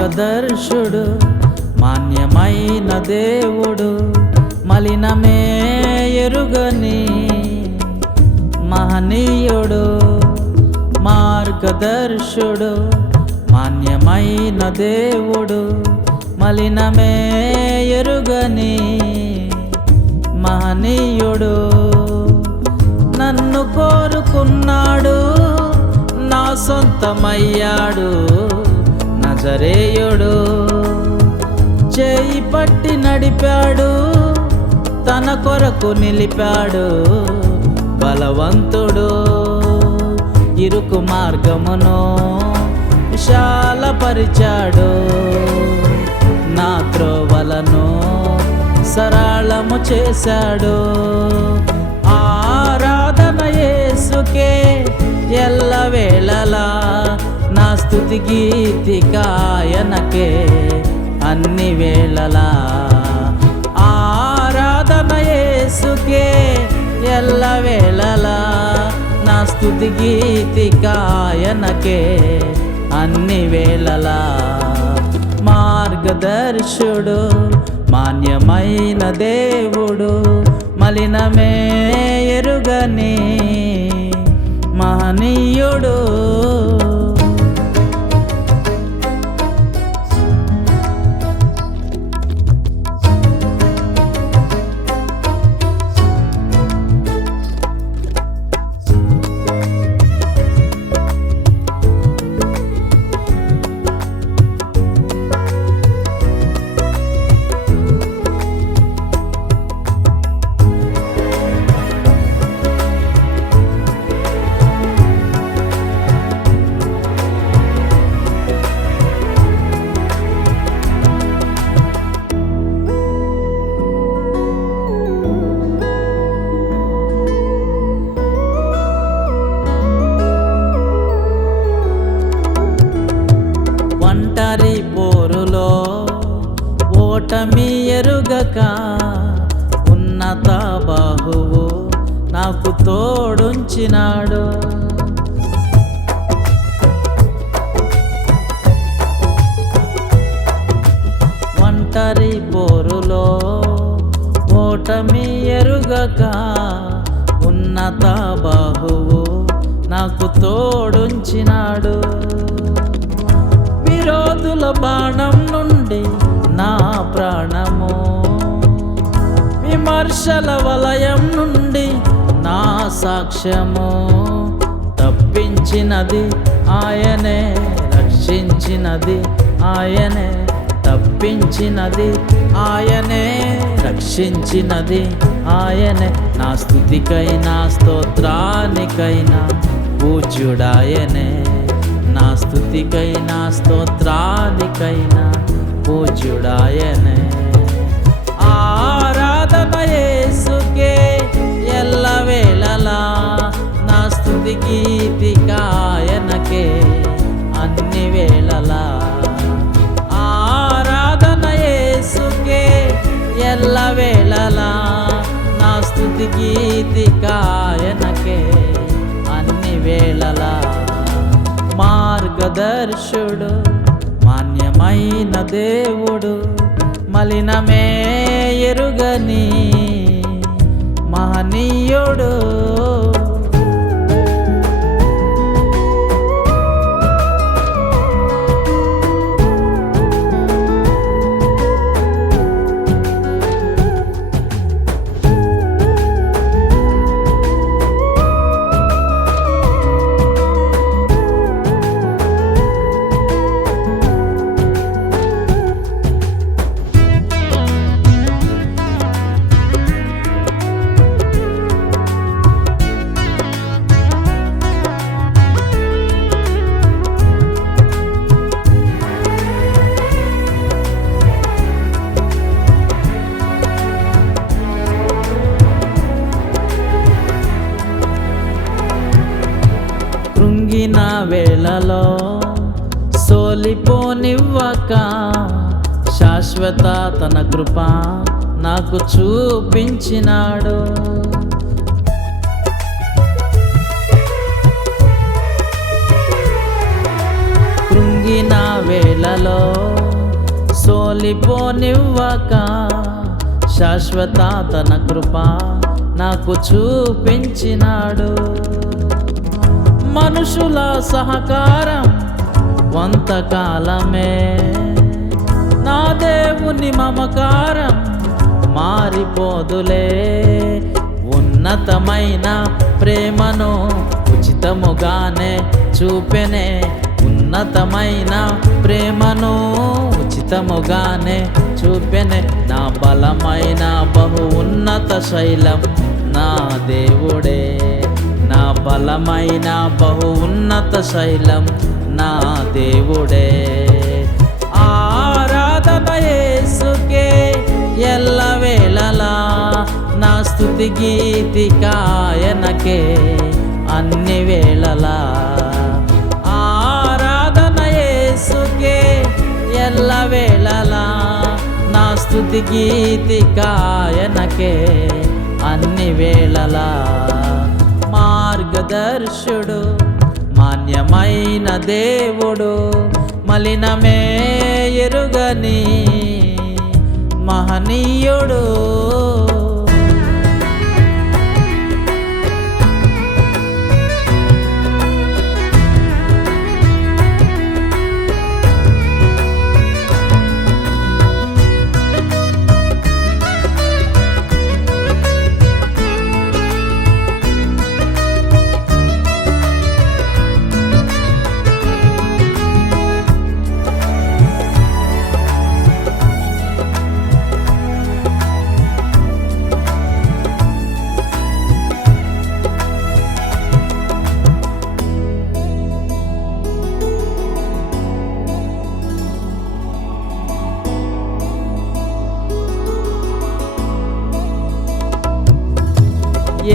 మార్గదర్శుడు మాన్యమైన దేవుడు మలినమే ఎరుగని మహనీయుడు మార్గదర్శుడు మాన్యమైన దేవుడు మలినమే ఎరుగని మహనీయుడు నన్ను కోరుకున్నాడు నా సొంతమయ్యాడు నజరేయుడు చేయి పట్టి నడిపాడు తన కొరకు నిలిపాడు బలవంతుడు ఇరుకు మార్గమును విశాలపరిచాడు నా త్రోవలను సరళము చేశాడు ఆరాధన యేసుకే ఎల్లవేళలా నా స్తుతి గీతికాయనకే అన్ని వేళలా ఆరాధన యేసుకే ఎల్లవేళలా నా స్తుతి గీతికాయనకే అన్ని వేళలా మార్గదర్శుడు మాన్యమైన దేవుడు మలినమే ఎరుగని మహనీయుడు ఒంటరి పోరులో ఓటమి ఎరుగక ఉన్నత బాహువు నాకు తోడుంచినాడు ఒంటరి పోరులో ఓటమి ఎరుగక ఉన్నత బాహువు నాకు తోడుంచినాడు విరోధుల బాణం నుండి నా ప్రాణము విమర్శల వలయం నుండి నా సాక్ష్యము తప్పించినది ఆయనే రక్షించినది ఆయనే తప్పించినది ఆయనే రక్షించినది ఆయనే నా స్తుతికైనా స్తోత్రానికైనా పూజ్యుడాయనే నా స్తుతికైనా స్తోత్రానికైనా పూజ్యుడాయనే ఆరాధన యేసుకే ఎల్లవేళలా నా స్తుతి గీతికాయనకే అన్ని వేళలా ఆరాధన యేసుకే ఎల్లవేళలా నా స్తుతి గీతికాయనకే అన్ని వేళలా మార్గదర్శుడు మాన్యమైన దేవుడు మలినమే ఎరుగని మహనీయుడు కృంగిన వేళలో సోలిపోనివ్వక శాశ్వత తన కృప నాకు చూపించినాడు కృంగిన వేళలో సోలిపోనివ్వక శాశ్వత తన కృప నాకు చూపించినాడు. మనుషుల సహకారం కొంతకాలమే, నా దేవుని మమకారం మారిపోదులే. ఉన్నతమైన ప్రేమను ఉచితముగానే చూపెనే, ఉన్నతమైన ప్రేమను ఉచితముగానే చూపెనే. నా బలమైన బహు ఉన్నత శైలం నా దేవుడే, నా బలమైన బహు ఉన్నత శైలం నా దేవుడే. ఆరాధన యేసుకే ఎల్లవేళలా, నా స్తుతి గీతికాయనకే అన్ని వేళలా. ఆరాధన యేసుకే ఎల్లవేళలా, నా స్తుతి గీతికాయనకే అన్ని వేళలా. మార్గదర్శుడు మాన్యమైన దేవుడు, మలినమే ఎరుగని మహనీయుడు.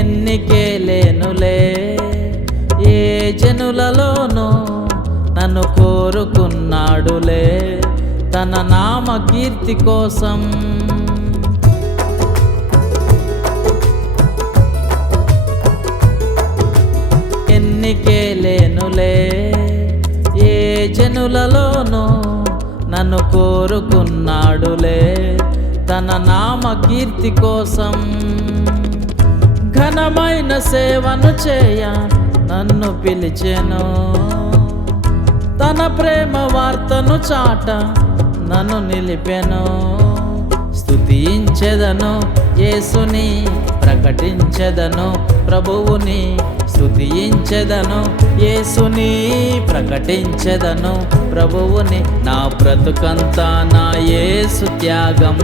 ఎన్నికే లేనులే ఏ జనులలోనూ, నన్ను కోరుకున్నాడులే తన నామ కీర్తి కోసం. ఎన్నికే లేనులే ఏ జనులలోనూ, నన్ను కోరుకున్నాడులే తన నామ కీర్తి కోసం. ఘనమైన సేవను చేయ నన్ను పిలిచెను, తన ప్రేమ వార్తను చాట నన్ను నిలిపెను. స్తుతించెదను యేసుని, ప్రకటించెదను ప్రభువుని. స్తుతించెదను యేసుని, ప్రకటించెదను ప్రభువుని. నా బ్రతుకంతా నా యేసు త్యాగం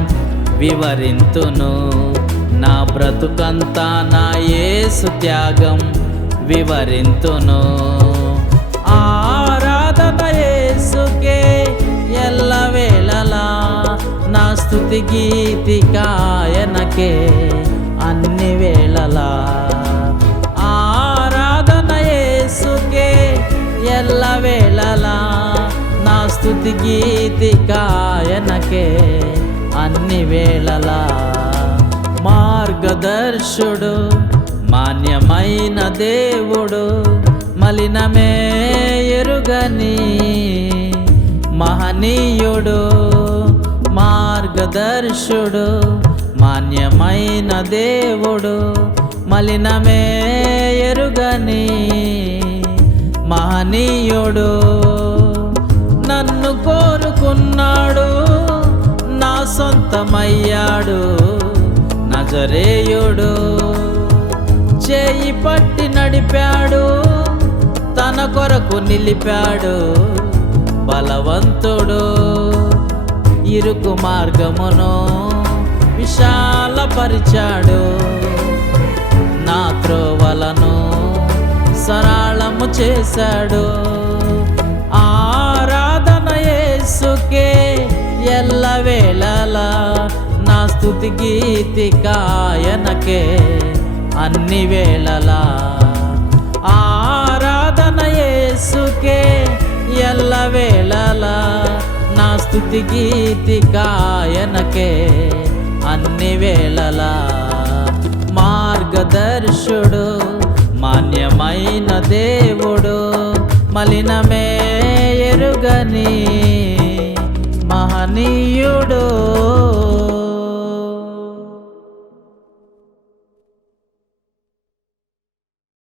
వివరింతును, నా బ్రతుకంతా నా యేసు త్యాగం వివరింతును. ఆరాధన యేసుకే ఎల్లవేళలా, నా స్తుతి గీతికాయనకే అన్ని వేళలా. ఆరాధన యేసుకే ఎల్లవేళలా, నా స్తుతి గీతికాయనకే అన్ని వేళలా. మార్గదర్శుడు మాన్యమైన దేవుడు, మలినమే ఎరుగని మహనీయుడు. మార్గదర్శుడు మాన్యమైన దేవుడు, మలినమే ఎరుగని మహనీయుడు. నన్ను కోరుకున్నాడు, నా సొంతమయ్యాడు నజరేయుడు. చేయి పట్టి నడిపాడు, తన కొరకు నిలిపాడు బలవంతుడు. ఇరుకు మార్గమును విశాలపరిచాడు, నా త్రోవలను సరళము చేశాడు. ఆరాధన యేసుకే ఎల్లవేళలా, నా స్తుతి గీతికాయనకే అన్ని వేళలా. ఆరాధన యేసుకే ఎల్లవేళలా, నా స్తుతి గీతికాయనకే అన్ని వేళలా. మార్గదర్శుడు మాన్యమైన దేవుడు, మలినమే ఎరుగ ఎరుగని మహనీయుడు